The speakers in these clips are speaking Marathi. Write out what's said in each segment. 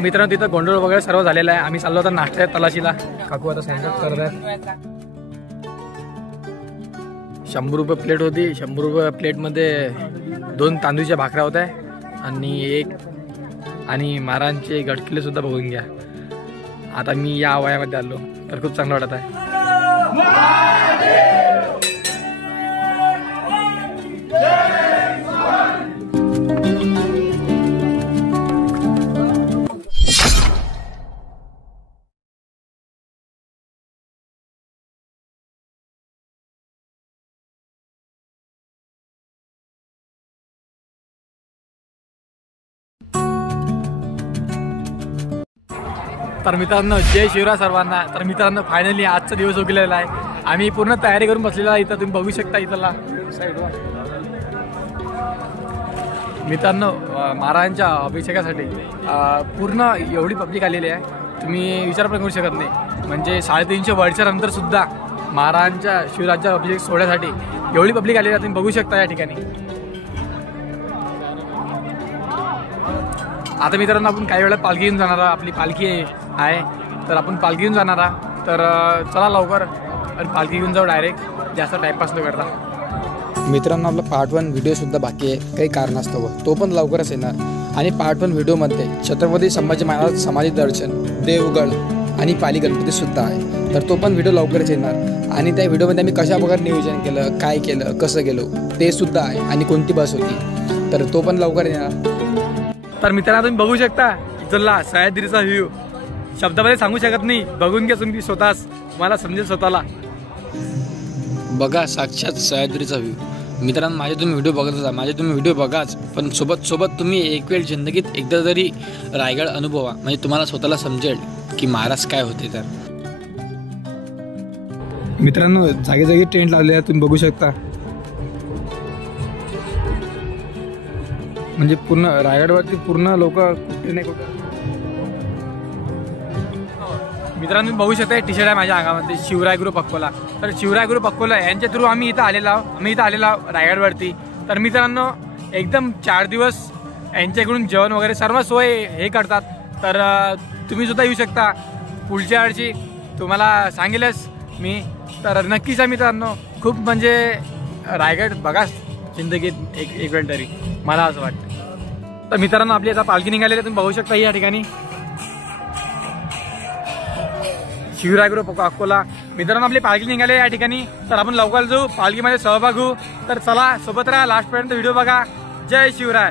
आता मित्रांनो तिथं गोंधळ वगैरे सर्व झालेला आहे. आम्ही चाललो होतो नाश्त्याच्या तलाशीला. काकू आता स्वयंपाक करत आहेत. 100 रुपये प्लेट होती. 100 रुपये प्लेटमध्ये 2 तांदूळच्या भाकऱ्या होत्या आणि महाराजांचे गटकिले सुद्धा बघून घ्या. आता मी या वयामध्ये आलो तर खूप चांगलं वाटत आहे. तर मित्रांनो जय शिवराय सर्वांना. तर मित्रांनो फायनली आजचा दिवस उगलेला आहे. आम्ही पूर्ण तयारी करून बसलेला आहे. इथं तुम्ही बघू शकता. इथला मित्रांनो महाराजांच्या अभिषेकासाठी पूर्ण एवढी पब्लिक आलेली आहे तुम्ही विचार पण करू शकत नाही. म्हणजे 350 वर्षाच्या नंतर सुद्धा महाराजांच्या शिवराज्य अभिषेक सोहळ्यासाठी एवढी पब्लिक आलेली आहे तुम्ही बघू शकता या ठिकाणी. आता मित्रांनो आपण काही वेळात पालखी घेऊन जाणार. आपली पालखी आहे तर आपण पालखी घेऊन जाणार. तर चला लवकर आणि पालखी घेऊन जाऊ डायरेक्ट. जास्त टाइमपास न करता. मित्रांनो आपला पार्ट 1 व्हिडिओसुद्धा बाकी आहे काही कारणास्तव. तो पण लवकरच येणार. आणि पार्ट 1 व्हिडिओमध्ये छत्रपती संभाजी महाराज समाधी दर्शन, देवगड आणि पाली गणपतीसुद्धा आहे. तर तो पण व्हिडिओ लवकरच येणार. आणि त्या व्हिडिओमध्ये आम्ही कशा प्रकारे नियोजन केलं, काय केलं, कसं गेलो ते सुद्धा आहे. आणि कोणती बस होती तर तो पण लवकर येणार. तर मित्रांनो तुम्ही बघू शकता इथला सह्याद्रीचा व्ह्यू शब्दामध्ये सांगू शकत नाही. बघून घ्या तुम्ही स्वतःच मला समजेल स्वतःला. बघा साक्षात सह्याद्रीचा व्ह्यू. मित्रांनो माझे तुम्ही व्हिडिओ बघत होता. माझे तुम्ही व्हिडिओ बघाच पण सोबत तुम्ही एक वेळ जिंदगीत एकदा तरी रायगड अनुभवा. म्हणजे तुम्हाला स्वतःला समजेल की महाराज काय होते. तर मित्रांनो जागी जागी टेंट लावले आहे तुम्ही बघू शकता. म्हणजे पूर्ण रायगडवरती पूर्ण लोक कुठे नाही कुठे. मित्रांनो बघू शकता टी शर्ट आहे माझ्या अंगामध्ये शिवराय ग्रुप अकोला. तर शिवराय ग्रुप अकोला यांच्या थ्रू आम्ही इथं आलेलो आहोत रायगडवरती. तर मित्रांनो एकदम 4 दिवस यांच्याकडून जेवण वगैरे सर्व सोय हे करतात. तर तुम्ही सुद्धा येऊ शकता. पुढच्या वर्षी तुम्हाला सांगेलच मी. तर नक्कीच मित्रांनो खूप म्हणजे रायगड बघा जिंदगीत एक वेळ तरी मला असं वाटतं. तर मित्रांनो आपली आता पालखी निघालेली तुम्ही बघू शकता या ठिकाणी शिवराय ग्रुप अकोला. मित्रांनो आपली पालखी निघाली या ठिकाणी. तर आपण लवकर जाऊ पालखीमध्ये सहभाग होऊ. तर चला सोबत राहा लास्टपर्यंत व्हिडिओ बघा. जय शिवराय.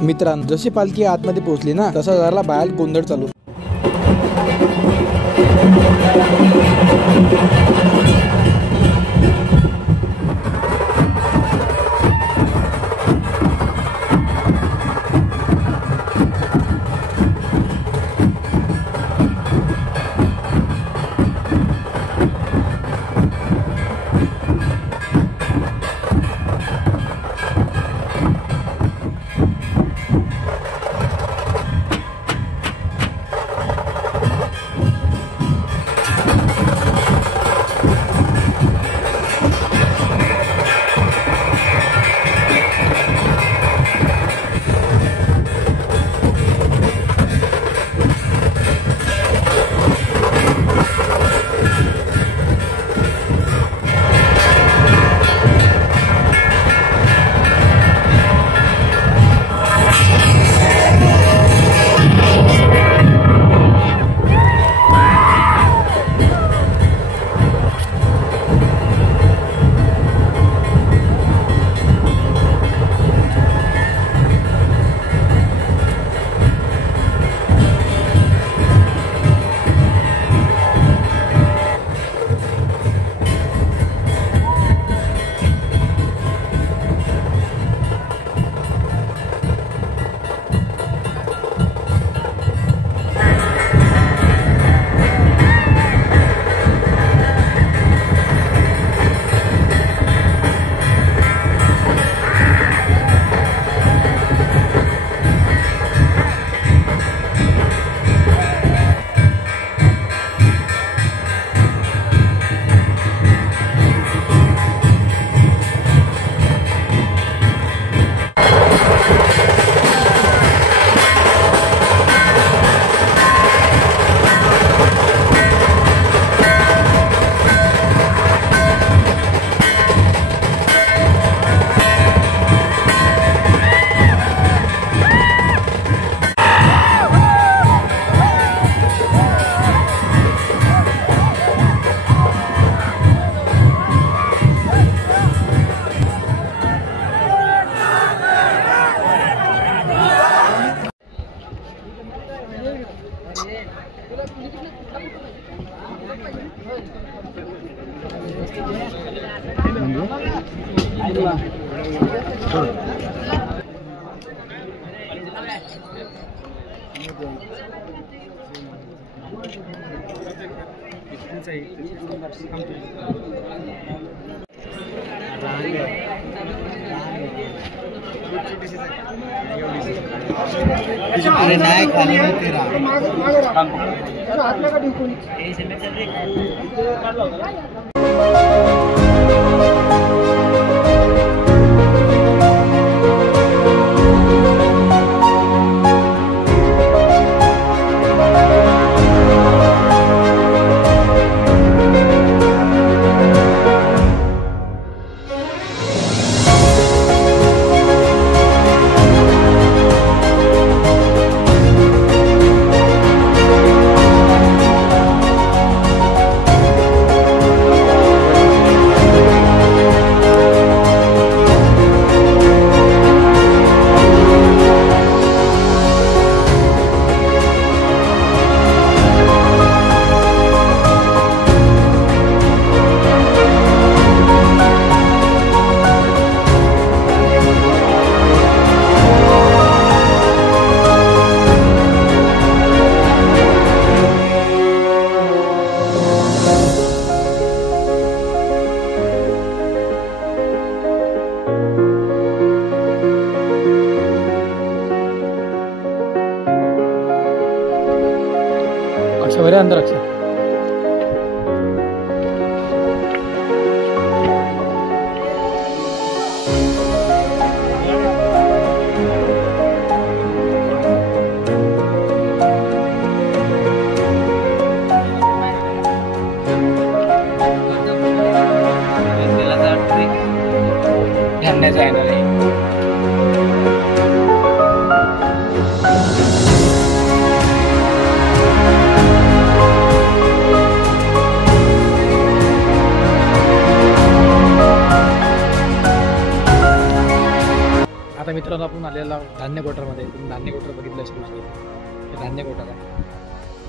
मित्रांनो, जशी पालखी आतमध्ये पोहोचली ना, तसा झाला बाहेर गोंधळ चालू. नाही खाली अक्षा बरे अंदर अक्षा धन्यचा येणार आहे. आता मित्रांनो आपण आलेला धान्य कोठारमध्ये. तुम्ही धान्य कोठार बघितलं असेल मागे, हे धान्य कोठार आहे.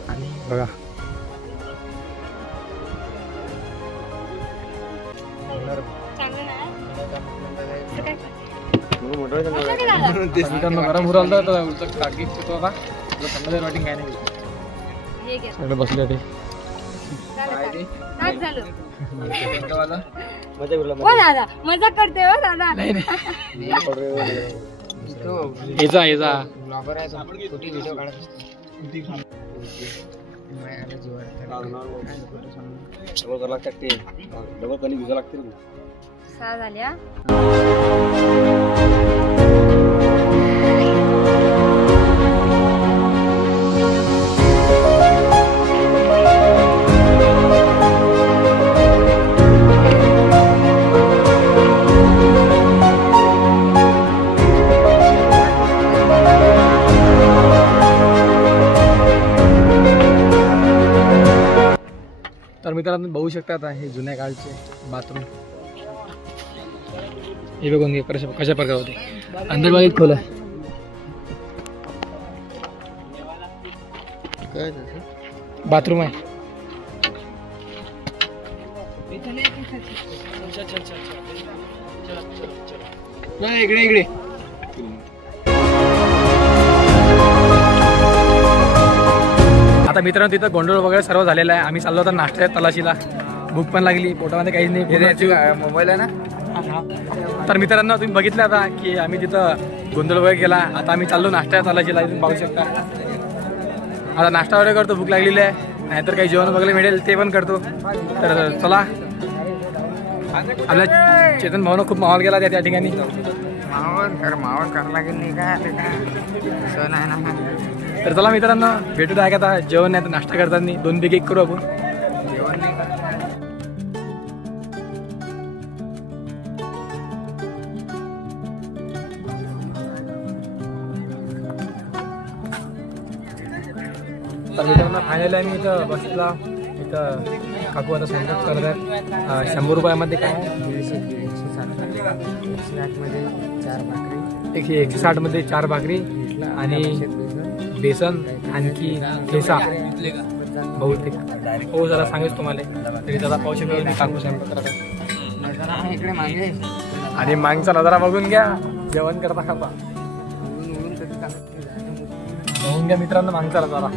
आणि बघा मित्रांनो गरम उराल तर टाकी होतो आता थंड वाटिंग काय नाही सगळं बसले ते मजा करते हो दादा. नाही नाही याचा याचा ब्लॉगर आहे तो, छोटी व्हिडिओ काढत असतो. डबल कणी भिजा लागते. 6 झाल्या. तर मित्रांनो बघू शकता आता हे जुन्या काळचे बाथरूम. हे बघून घे कशा प्रकार होते. अंदर बागेत खोल आहे. बाथरूम आहे. इकडे इकडे आता मित्रांनो तिथं गोंधळ वगैरे सर्व झालेला आहे. आम्ही चाललो होतो नाश्त्याच्या तलाशीला. भूक पण लागली, पोटामध्ये काहीच नाही. मोबाईल आहे ना. तर मित्रांनो तुम्ही बघितलं आता की आम्ही तिथं गोंधळ वगैरे केला. आता आम्ही चाललो नाश्त्याच्या तलाशीला. तुम्ही पाहू शकता. आता नाश्ता वगैरे करतो, भूक लागलेली आहे. नाहीतर काही जेवण वगैरे मिळेल ते पण करतो. तर चला, आपल्या चेतन भाऊनं खूप माहोल केला त्या ठिकाणी. मावळ करायला लागेल नाही काय सण आहे ना. तर चला मित्रांनो भेटू द्या. आता जेवण नाही तर नाश्ता करताना 2 पैकी 1 करू आपण. जेवण नाही तर मित्रांनो फायनली आम्ही इथं बसला. इथं काकू आता स्वयंपाक करत आहेत. 100 रुपयामध्ये काय 160 मध्ये 4 भाकरी, 160 मध्ये 4 भाकरी आणि बेसन आणखी ठेसा बहुतेक हो जरा सांगेच तुम्हाला तरी दादा पाहू शकेल मी काकू स्वयंपाक करत आहे. नजरा आहे इकडे मागे. आणि मागचा नजारा बघून घ्या जेवण करता खाता उडून कधी चालत बघून घ्या मित्रांनो मागचा नजारा.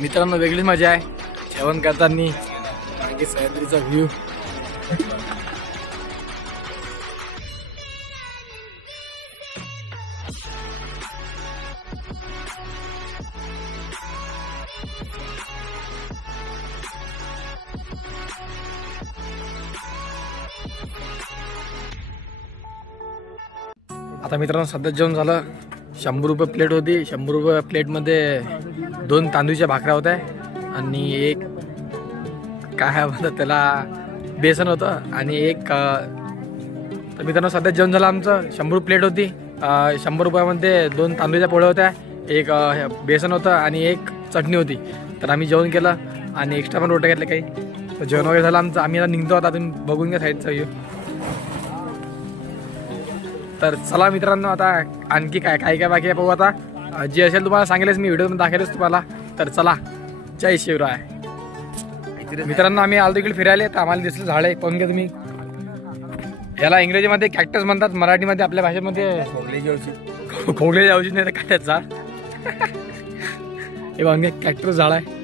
मित्रांनो वेगळीच मजा आहे जेवण करताना मागे सह्याद्रीचा व्ह्यू. आता मित्रांनो सध्या जेवण झालं. 100 रुपये प्लेट होती. 100 रुपये प्लेटमध्ये 2 तांदूळच्या भाकऱ्या होत्या आणि एक काय म्हणतात त्याला बेसन होतं आणि एक तर मित्रांनो सध्या जेवण झालं आमचं. 100 प्लेट होती. 100 रुपयामध्ये 2 तांदूळच्या पोळ्या होत्या, एक बेसन होतं आणि एक चटणी होती. तर आम्ही जेवण केलं आणि एक्स्ट्रा पण रोट्या घेतल्या काही. तर जेवण वगैरे झालं आमचं. आम्ही आता निघतो आता तुम्ही बघून घ्या साईडचा व्ह्यू. तर चला मित्रांनो आता आणखी काय काय काय बाकी आहे पाहू. आता जे असेल तुम्हाला सांगेलच मी व्हिडिओ दाखवेलच तुम्हाला. तर चला जय शिवराय. मित्रांनो आम्ही आलो इकडे फिरायला तर आम्हाला दिसलं झाड आहे पाहून घ्या तुम्ही. याला इंग्रजीमध्ये कॅक्टस म्हणतात, मराठीमध्ये आपल्या भाषेमध्ये खोगलेची औषध नाही तर काय त्याचा हे पाहून घ्या कॅक्टस झाड आहे.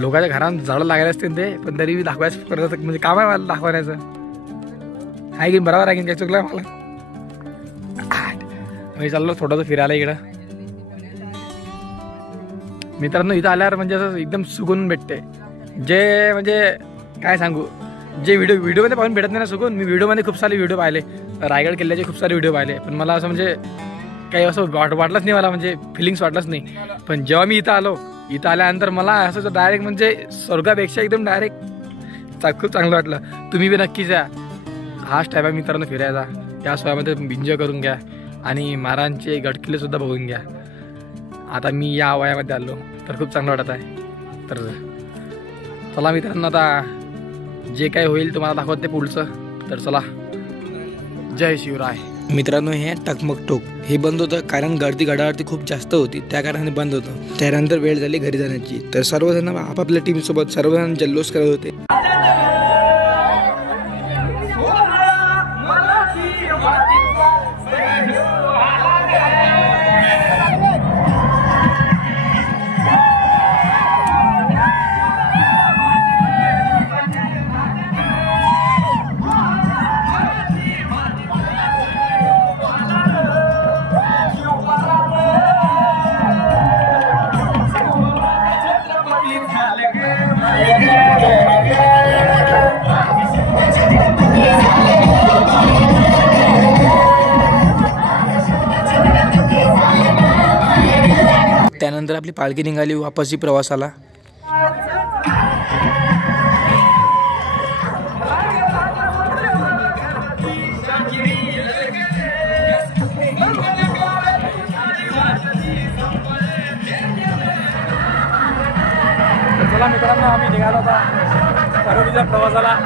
लोकांच्या घरात झाडं लागायला असतील ते पण तरी मी दाखवायचं करत म्हणजे काम आहे मला दाखवायचं आहे की बरोबर आहे की काय चुकलं मला. मी चाललो थोडंसं फिरायला इकडं. मित्रांनो इथं आल्यावर म्हणजे असं एकदम सुकून भेटते. जे म्हणजे काय सांगू जे व्हिडिओमध्ये पाहून भेटत नाही ना सुकून. मी व्हिडिओमध्ये खूप सारे व्हिडिओ पाहिले, रायगड किल्ल्याचे खूप सारे व्हिडिओ पाहिले, पण मला असं म्हणजे काही असं वाटलंच नाही मला, म्हणजे फिलिंग्स वाटलंच नाही. पण जेव्हा मी इथं आलो, इथं आल्यानंतर मला असं डायरेक्ट म्हणजे स्वर्गापेक्षा एकदम डायरेक्ट खूप चांगलं वाटलं. तुम्ही बी नक्कीच या. हाच टाईप आहे मित्रांनो फिरायचा. या सोयामध्ये एन्जॉय करून घ्या आणि महाराजांचे गडकिल्ले सुद्धा बघून घ्या. आता मी या वयामध्ये आलो तर खूप चांगलं वाटत आहे. तर चला मित्रांनो आता जे काय होईल तुम्हाला दाखवत ते पुढचं. तर चला जय शिवराय. मित्रांनो हे टकमक टोक हे बंद होतं कारण गर्दी गडावरती खूप जास्त होती, त्या कारणाने बंद होतं. त्यानंतर वेळ झाली घरी जाण्याची. तर सर्वजण आपापल्या टीमसोबत सर्वजण जल्लोष करत होते. त्यानंतर आपली पालखी निघाली वापसी प्रवासाला. चला मित्रांनो आम्ही निघालो आता परभणीच्या प्रवासाला.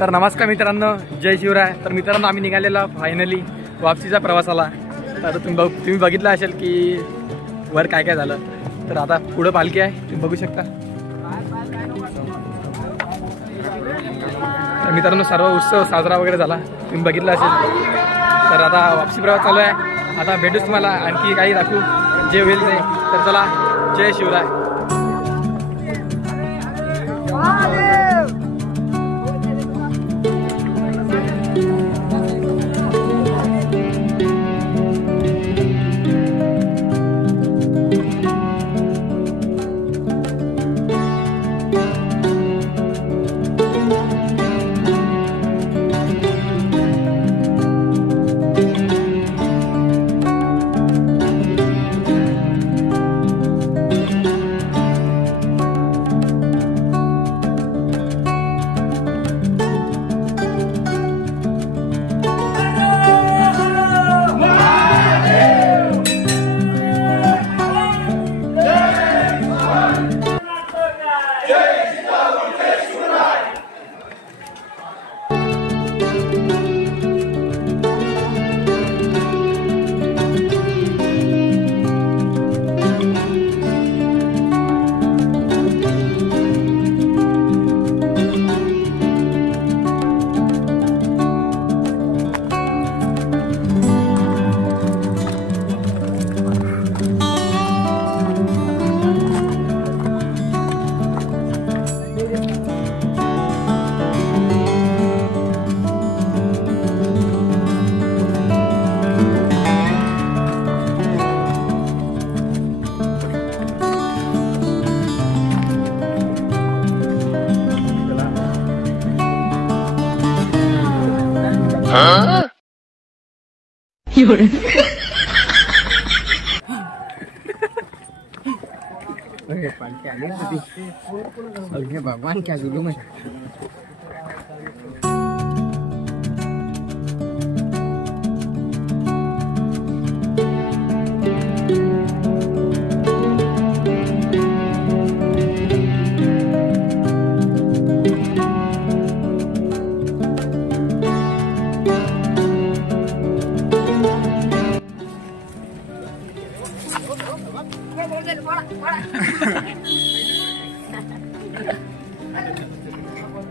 तर नमस्कार मित्रांनो, जय शिवराय. तर मित्रांनो आम्ही निघालेला फायनली वापसीच्या प्रवासाला. तर तुम्ही बघितलं असेल की वर काय काय झालं. तर आता पुढं पालखी आहे तुम्ही बघू शकता. तर मित्रांनो सर्व उत्सव साजरा वगैरे झाला तुम्ही बघितलं असेल. तर आता वापसी प्रवास चालू आहे. आता भेटूच तुम्हाला आणखी काही दाखवू जे होईल ते. तर चला जय शिवराय. अरे पालखी आली ना ती. अरे भगवान क्या जुलूम है.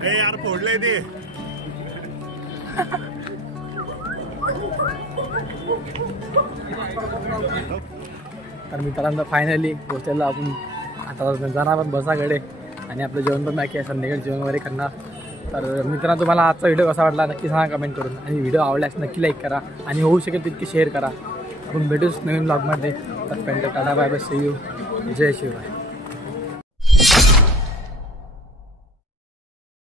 यार फोडले ते. तर मित्रांनो फायनली पोहोचलेलो आपण. आता जाणार आपण बसाकडे आणि आपलं जेवण पण बाकी आहे. संध्याकाळी जेवण वगैरे करणार. तर मित्रांनो तुम्हाला आजचा व्हिडिओ कसा वाटला नक्की सांगा कमेंट करून. आणि व्हिडिओ आवडल्यास नक्की लाईक करा आणि होऊ शकेल तितकी शेअर करा. आपण भेटूच नवीन ब्लॉगमध्ये. तर tata bye bye see you. जय शिवराय.